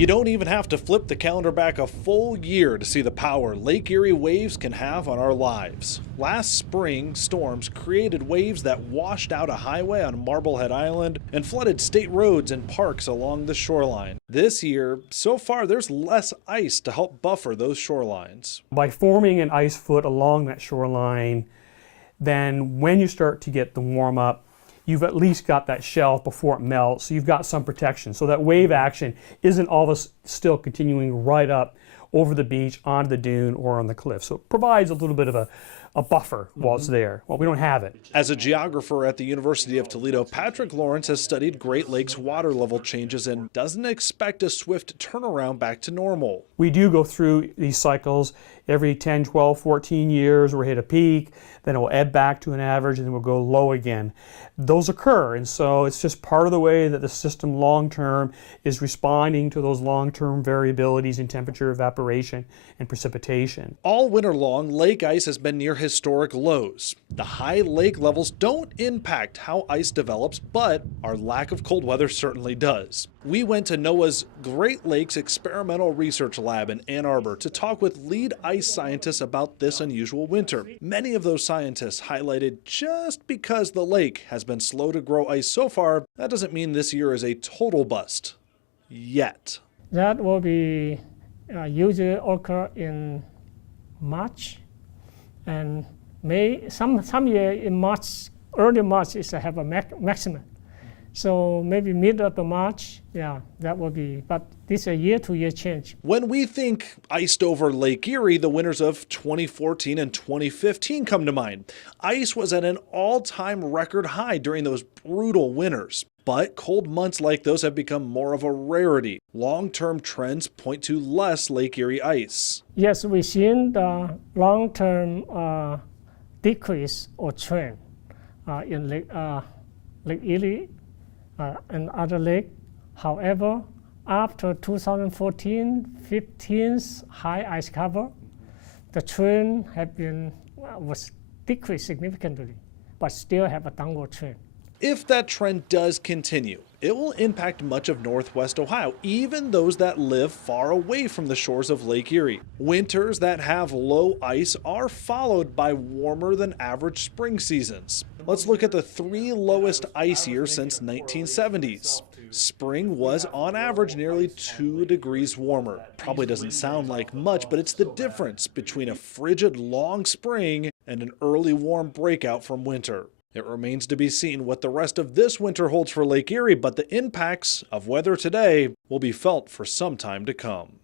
You don't even have to flip the calendar back a full year to see the power Lake Erie waves can have on our lives. Last spring, storms created waves that washed out a highway on Marblehead Island and flooded state roads and parks along the shoreline. This year, so far, there's less ice to help buffer those shorelines. By forming an ice foot along that shoreline, then when you start to get the warm up, you've at least got that shelf before it melts, so you've got some protection. So that wave action isn't always still continuing right up over the beach, onto the dune, or on the cliff. So it provides a little bit of a buffer while it's there. Well, we don't have it. As a geographer at the University of Toledo, Patrick Lawrence has studied Great Lakes water level changes and doesn't expect a swift turnaround back to normal. We do go through these cycles every 10, 12, 14 years. We'll hit a peak, then it will ebb back to an average, and then we'll go low again. Those occur, and so it's just part of the way that the system long-term is responding to those long-term variabilities in temperature, evaporation, and precipitation. All winter long, lake ice has been near historic lows. The high lake levels don't impact how ice develops, but our lack of cold weather certainly does. We went to NOAA's Great Lakes Experimental Research Lab in Ann Arbor to talk with lead ice scientists about this unusual winter. Many of those scientists highlighted just because the lake has been slow to grow ice so far, that doesn't mean this year is a total bust. Yet. That will be usually occur in March and May. Some year in March, early March is have a maximum. So maybe mid of March, yeah, that will be, but this is a year-to-year change. When we think iced over Lake Erie, the winters of 2014 and 2015 come to mind. Ice was at an all-time record high during those brutal winters. But cold months like those have become more of a rarity. Long-term trends point to less Lake Erie ice. Yes, we've seen the long-term decrease or trend in Lake Erie and other lake. However, after 2014-15's high ice cover, the trend was decreased significantly, but still have a downward trend. If that trend does continue, it will impact much of Northwest Ohio, even those that live far away from the shores of Lake Erie. Winters that have low ice are followed by warmer than average spring seasons. Let's look at the 3 lowest ice years since 1970s. Spring was, on average, nearly 2 degrees warmer. Probably doesn't sound like much, but it's the difference between a frigid, long spring and an early warm breakout from winter. It remains to be seen what the rest of this winter holds for Lake Erie, but the impacts of weather today will be felt for some time to come.